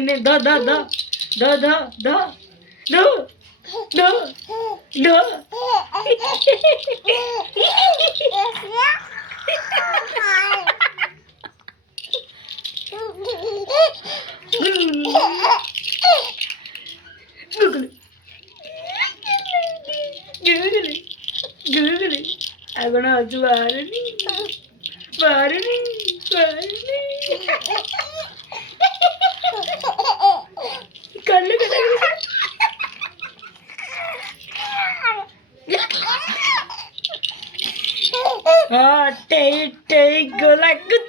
ले दो दो दो दो दो दो दो दो दो Agora Varani, Varani, Varani. Kalle Ah, take, go like good.